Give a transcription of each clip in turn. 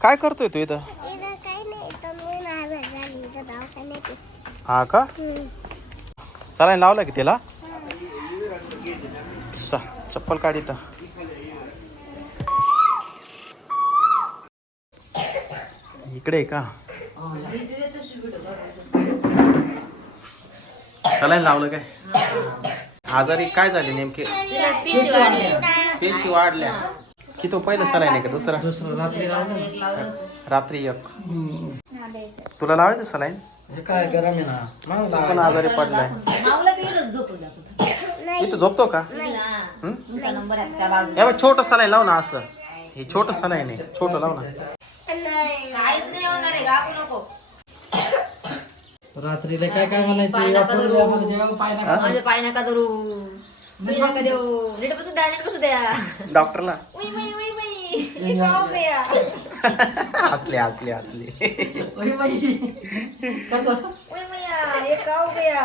काय करतोय तू इथं? इथं काही नाही तर मी नाही झाली इथं दवाखान्यात आहे. हा का? हम्म. सलाईन लावला की तिला? सा चप्पल काढ इथं. इकडे आहे का? सलाईन लावलं काय? आजारी काय झाले नेमके? पेशी वाढल्या. की तो पहिलं सलाईन आहे का दुसरा? दुसरं रात्री लावलं रात्री एक. तुला लावायचं सलाईन हे काय गरम आहे ना? मग. पण आजारी पडलाय. नावला गेलो झोपू दाखवतो इथं झोपतो का? हं? तुमचा नंबर आहे त्या बाजूला. बघ छोट सलाईन लाव ना असं. हे छोट सलाईन आहे छोट लाव ना. काहीच नाही होणार आहे गाबू नको. रात्रीला काय काय म्हणायचे? या पोरीला आम्हाला जेवायला पाय नका देऊ. माझे पाय नका धरू. देऊ. नीट बसू द्या नीट बसू द्या. डॉक्टरला. उई उई. हसले हसले हसले हे गाव गया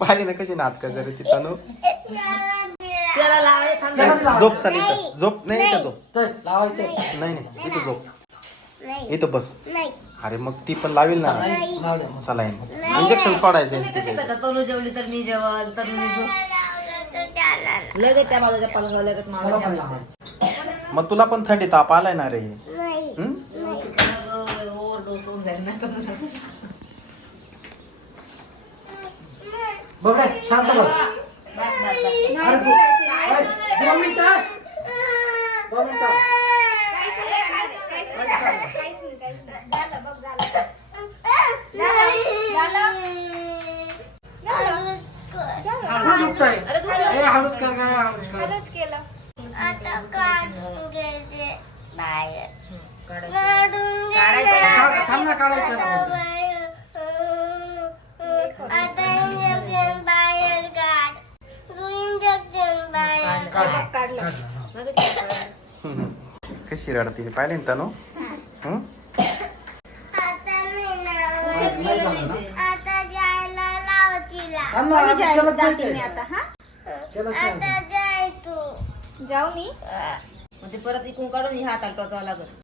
पाहिली ना कशी नाटकं करत तनु? झोप चाल इथं झोप नाही इथं झोप? नाही. नाही इथं झोप. इथं बस. नाही. अरे मग ती पण लावील ना. सलाईन इंजेक्शन सोडायचं जेवली तर मी जेवल तर मी झोप. लावलं तर त्याला लगेच त्या बाजूच्या पलंगावर लगेच मला मावळ पण ठेवायचं लावायचे. मग तुला पण थंडी ताप आलाय ना रे नाही हं? ओव्हरडोस होऊन जाईल नाही तर बघ रे, शांत बघ बस बस बस अरे तू- अरे, दोन मिनिटं. दोन मिनिटं. हळूच दुखतंय. ए, हळूच कर काय हळूच कर आता काढून घ्यायचे बाहेर काढायचं काढून काढ- थांब ना काढायचं ना. आता इंजेक्शन बाहेर काढ तू इंजेक्शन बाहेर काढ. काढ. लगेच काढायचं. हं. कशी रडते पाहिली ना तनु हं? आता नाही ना नाही झालं ना? आता जायला लाव तिला थांब ना, आम्ही केलंच नाही ते. मी आता हा तू जाऊ मी. मग ते परत इकून काढून ह्या हाताला टोचावं लागत